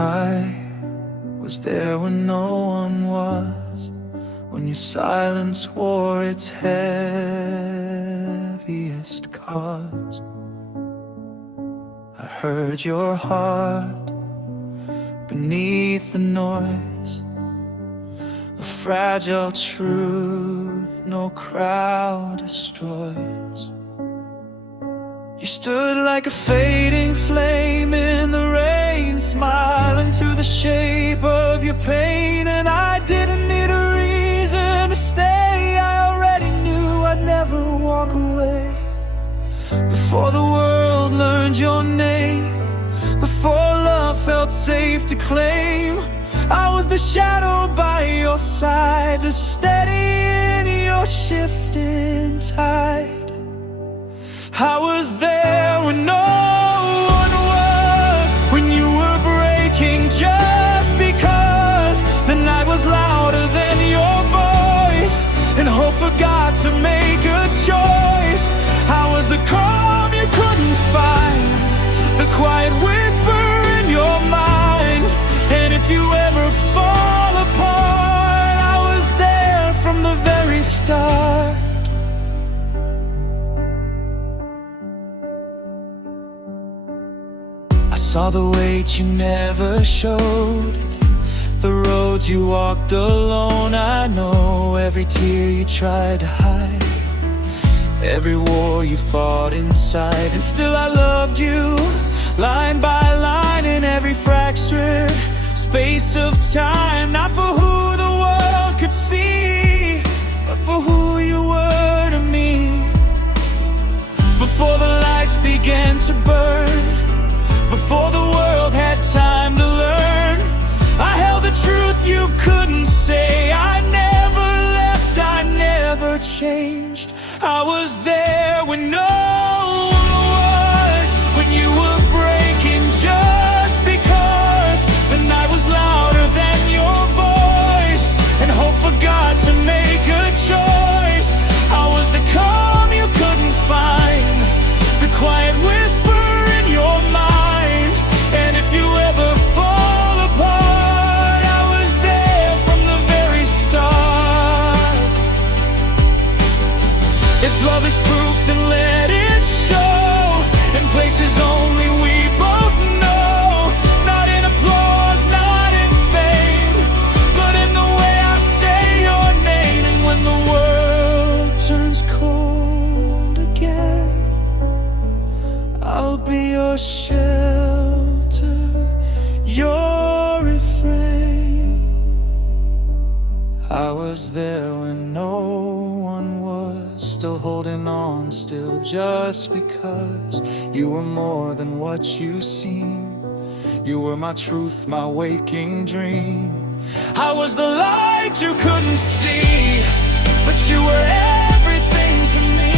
I was there when no one was, when your silence wore its heaviest cause. I heard your heart beneath the noise, a fragile truth no crowd destroys. You stood like a fading flame in the rain, smiling through the shape of your pain. And I didn't need a reason to stay, I already knew I'd never walk away. Before the world learned your name, before love felt safe to claim, I was the shadow by your side, the steady in your shifting tide. I was there when no one was, when you were breaking just because the night was louder than your voice, and hope forgot to make a choice. I was the calm you couldn't find, the quiet whisper in your mind. And if you ever fall apart, I was there from the very start. I saw the weight you never showed, the roads you walked alone. I know every tear you tried to hide, every war you fought inside. And still I loved you, line by line, in every fractured space of time. Not for who the world could see, but for who you were to me. Before the lights began to burn, before the world had time to learn, I held the truth you couldn't say. I never left, I never changed. I was there when no one was, when you were breaking just because the night was louder than your voice, and hope forgot to make a choice. I was the calm you couldn't find, the quiet whisper in your mind. And if you ever fall apart, I was there from the very start. If love is proof, then let it show in places only we both know. Not in applause, not in fame, but in the way I say your name. And when the world turns cold again, I'll be your shelter, your refrain. I was there when no one was, still holding on, still just because you were more than what you seem. You were my truth, my waking dream. I was the light you couldn't see, but you were everything to me.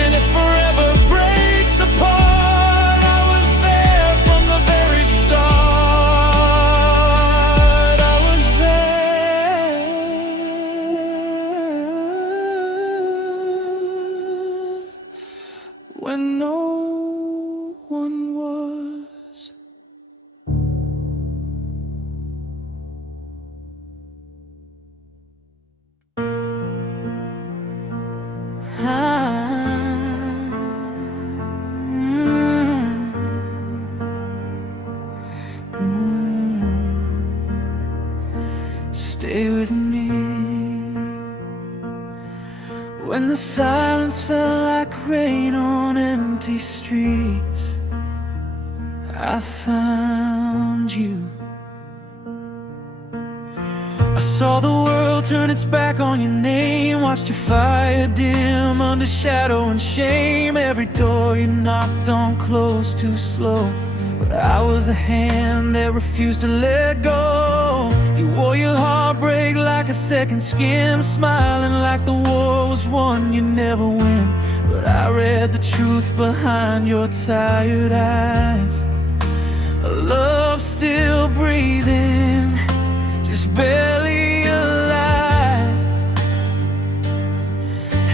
And if forever breaks apart, I was there from the very start. I was there when no one was. Stay with me. When the silence fell like rain on empty streets, I found you. I saw the world turn its back on your name, watched your fire dim under shadow and shame. Every door you knocked on closed too slow, but I was the hand that refused to let go. You wore your heartbreak like a second skin, smiling like the war was won, you never win. But I read the truth behind your tired eyes, a love still breathing, just barely alive.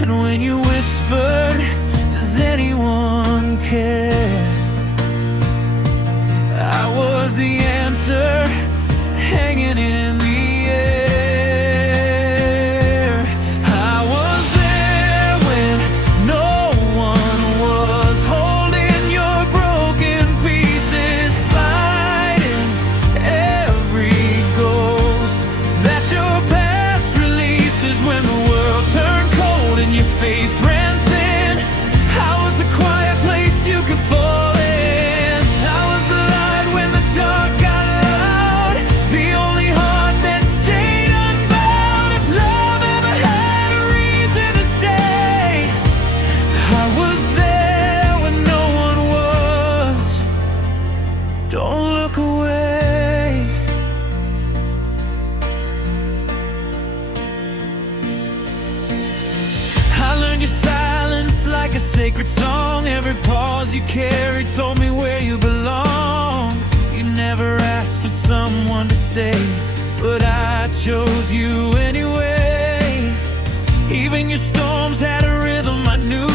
And when you whispered, does anyone care? I was the answer sacred song. Every pause you carry told me where you belong. You never asked for someone to stay, but I chose you anyway. Even your storms had a rhythm I knew.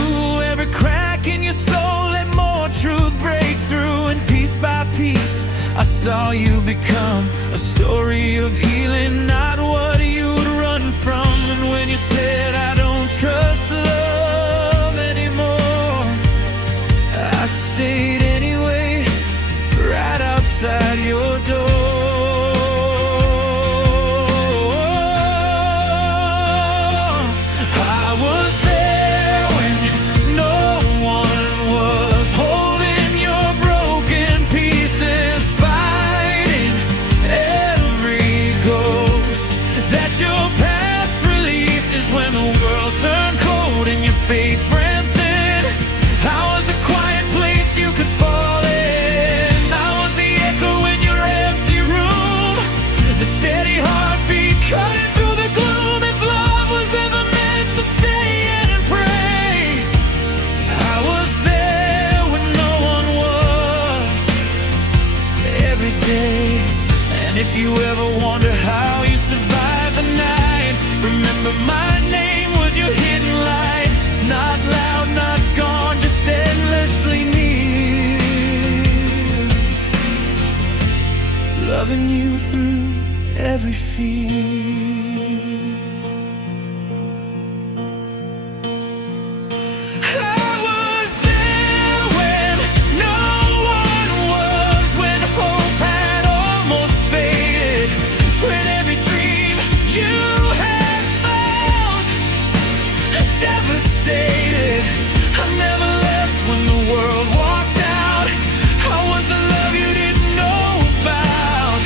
Every crack in your soul let more truth break through. And piece by piece I saw you become a story of healing, not what you would run from. And when you said I don't trust love anymore, I stayed anyway, right outside your door. Faith ran thin. I was the quiet place you could fall in. I was the echo in your empty room, the steady heartbeat cutting through the gloom. If love was ever meant to stay and pray, I was there when no one was, every day. And if you ever wonder how you survived the night, remember my name was your hidden light. Not loud, not gone, just endlessly near, loving you through every fear. I was there when no one was, when hope had almost faded, when every dream you had found devastated. I never left when the world walked out. I was the love you didn't know about.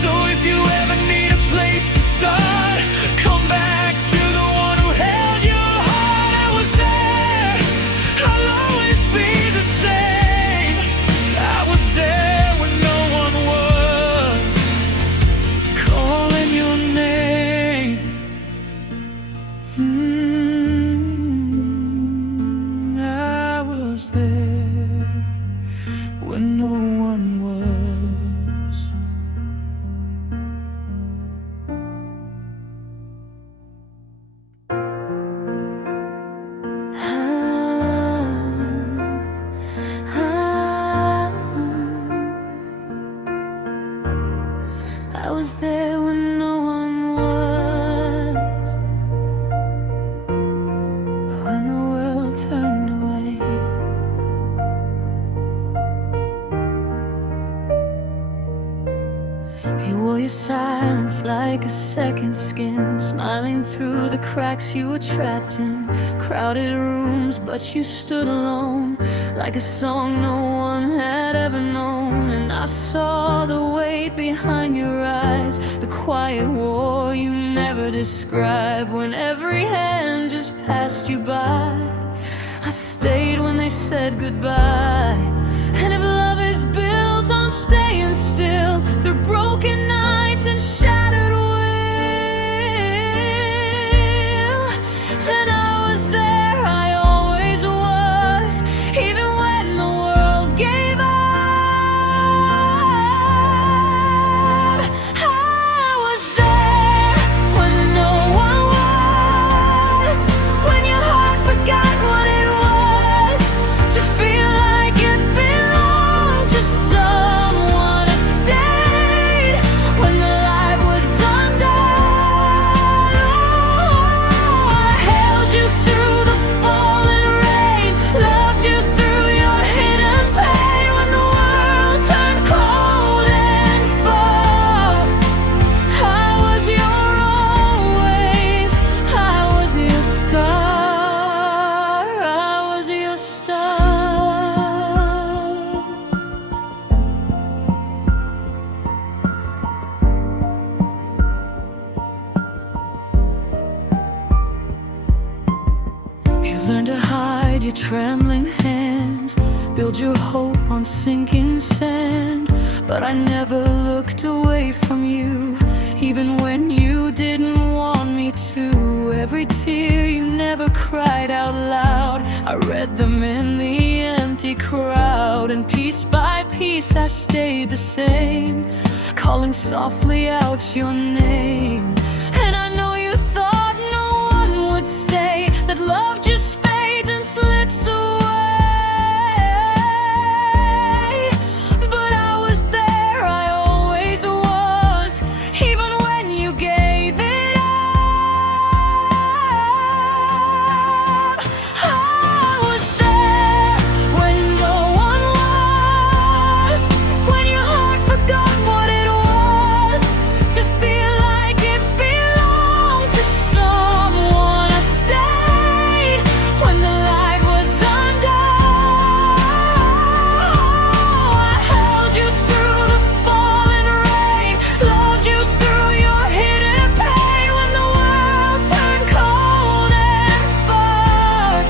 So if you ever need a place to start, come back to the one who held your heart. I was there, I'll always be the same. I was there when no one was, calling your name. I was there when no one was. I was there when no one was, when the world turned away. You wore your silence like a second skin, smiling through the cracks you were trapped in. Crowded rooms, but you stood alone, like a song no one had ever known. And I saw the weight behind your eyes, the quiet war you never described. When every hand just passed you by, I stayed when they said goodbye. And if love is built on staying still through broken nights and shattered will, then I was there, I always was, even when the world gave up. I was there when no one was, when your heart forgot what it was to feel like it belonged to someone who stayed when the light was undone. Oh, I held you through the falling rain, loved you through your hidden pain. When the world turned cold and far, I was your always, I was your scar, I was your star. You learned to hide your trembling hands, build your hope on sinking sand. But I never looked away from you, even when you didn't want me to. Every tear you never cried out loud, I read them in the empty crowd, and piece by piece I stayed the same, calling softly out your name. And I know you thought no one would stay, that love just fades and slips away. But I was there, I always was, even when you gave it up. I was there when no one was, when your heart forgot what it was, to feel like it belonged to someone. I stayed when the light was undone. I held you through the falling rain, loved you through your hidden pain, when the world turned cold and far.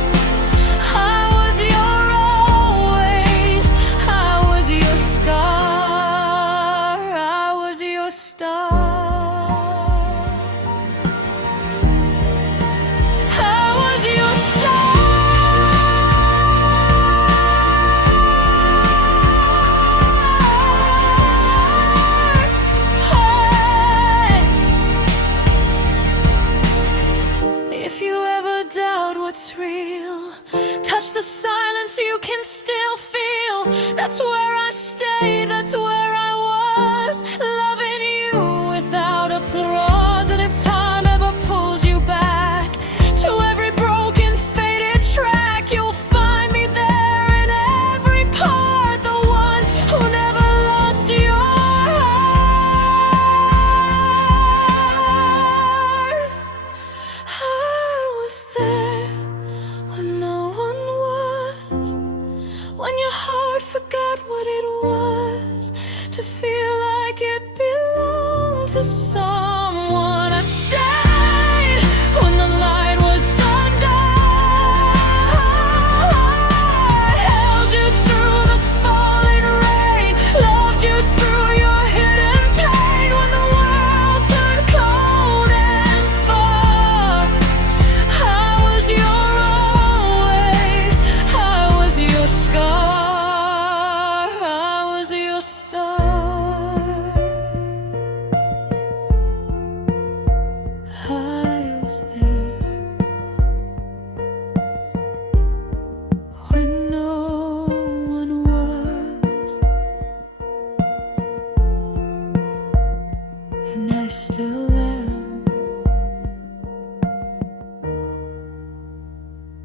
I was your always, I was your scar, I was your star. I was your star. If you ever doubt what's real, touch the silence you can still feel. That's where I stayed, that's where I was, loving you without applause. And if time ever pulls you back to every broken, faded track, you'll find me there in every part, the one who never lost your heart. I was there when no one was, when your heart forgot what it was, to feel like it belonged to someone. I stayed when the light was undone. I held you through the falling rain, loved you through your hidden pain, when the world turned cold and far. I was your always, I was your scar, I was your star. I was there when no one was, and I still am,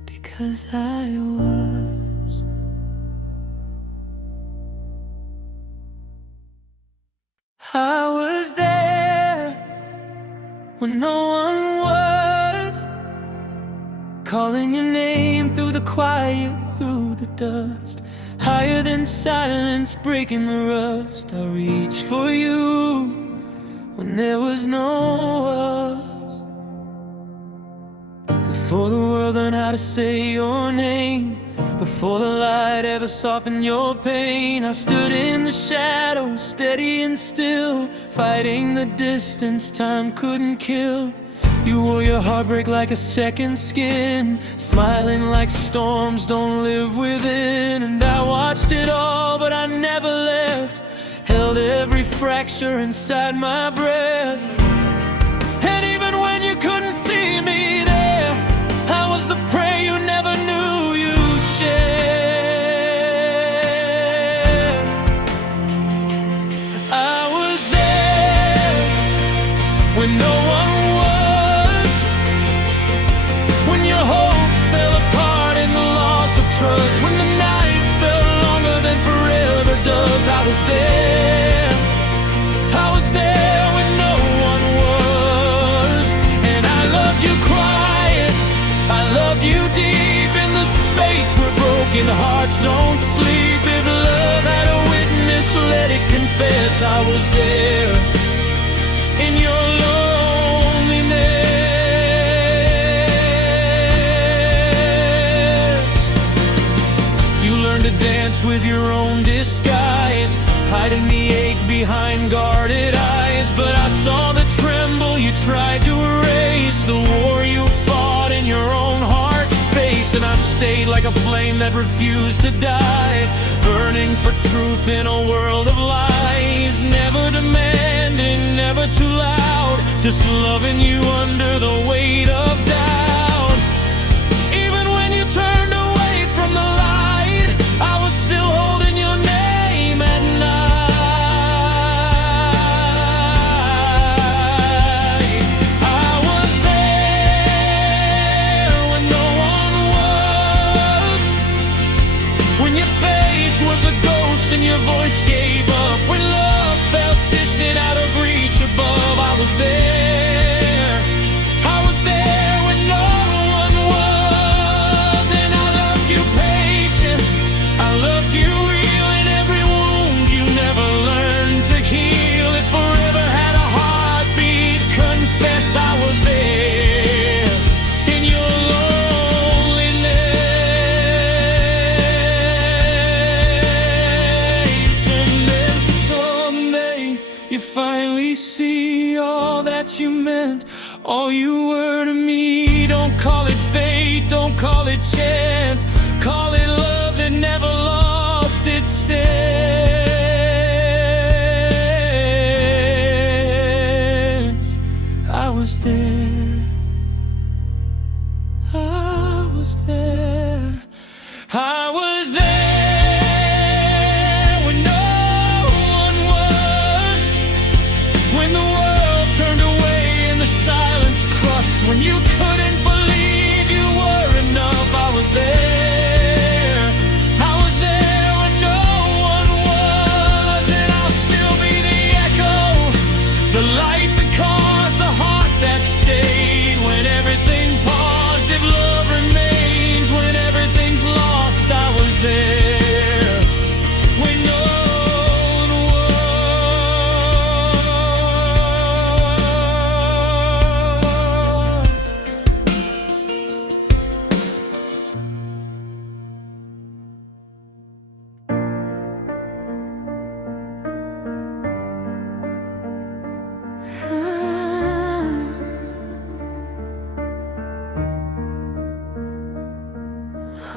because I was. I was there when no one was, calling your name through the quiet, through the dust, higher than silence, breaking the rust. I reached for you when there was no us. Before the world learned how to say your name, before the light ever softened your pain, I stood in the shadows, steady and still, fighting the distance time couldn't kill. You wore your heartbreak like a second skin, smiling like storms don't live within. And I watched it all, but I never left, held every fracture inside my breath. And even when you couldn't see me there, I was the prey you never knew you shared. I was there when no one was, when your hope fell apart in the loss of trust, when the night felt longer than forever does. I was there, I was there when no one was. And I loved you quiet, I loved you deep, in the space where broken hearts don't sleep. If love had a witness, let it confess. I was there in your loneliness. You learned to dance with your own disguise, hiding the ache behind guarded eyes. But I saw the tremble you tried to erase, the war you fought in your own heart space. And I stayed like a flame that refused to die, burning for truth in a world of lies. Never demanding, never too loud, just loving you under the weight of doubt. Even when you turned away from the light, I was still holding your name at night. I was there when no one was, when your faith was a ghost and your voice gave up, when love felt distant, out of reach above. I was there, I was there when no one was. And I loved you patient, I loved you real, and every wound you never learned to heal, it forever had a heartbeat. Confess I was there in your loneliness. And then someday you finally see all that you meant, all you were to me. Don't call it fate, don't call it chance, call it love that never lost its stance. I was there, I was there, I was there when no one was, when the world turned away and the silence crushed, when you couldn't believe you were enough. I was there, I was there when no one was. And I'll still be the echo, the light that caused, the heart that stayed when everything paused. If love remains when everything's lost, I was there when no one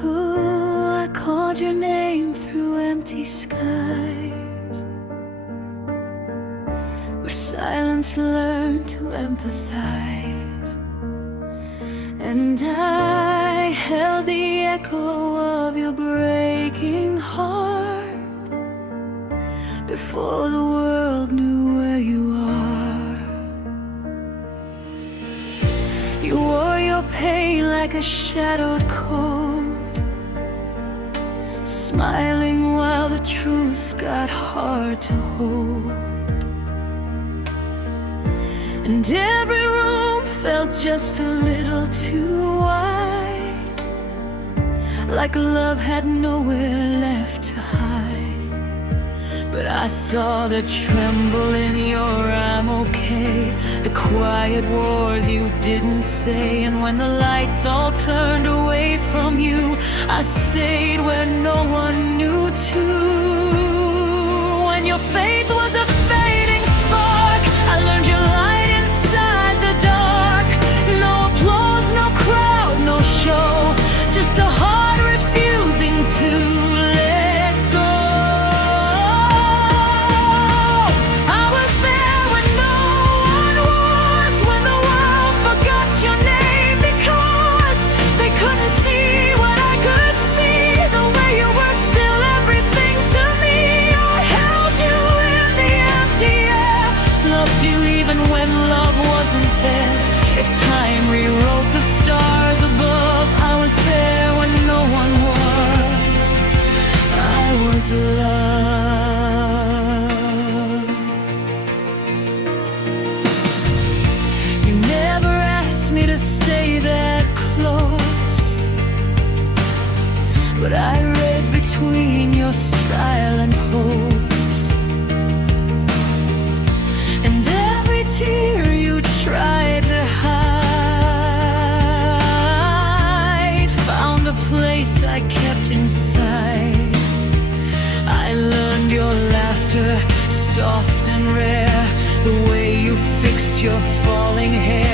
Ooh, I called your name through empty skies, where silence learned to empathize. And I held the echo of your breaking heart before the world knew where you are. You wore your pain like a shadowed coat, smiling while the truth got hard to hold. And every room felt just a little too wide, like love had nowhere left to hide. But I saw the tremble in your "I'm okay," the quiet wars you didn't say. And when the lights all turned away from you, I stayed where no one knew to. When your faith was a fading spark, I learned your light inside the dark. No applause, no crowd, no show, just a heart refusing to let go. I was there when no one was, when the world forgot your name because they couldn't see what I could see, the way you were still everything to me. I held you in the empty air, loved you even when love wasn't there. If time rewrote the stars above, I was there when no one was. I was loved. You never asked me to stay that close, but I read between your silent hopes. And every tear you tried to hide found a place I kept inside. I learned your laughter, soft and rare, the way you fixed your falling hair.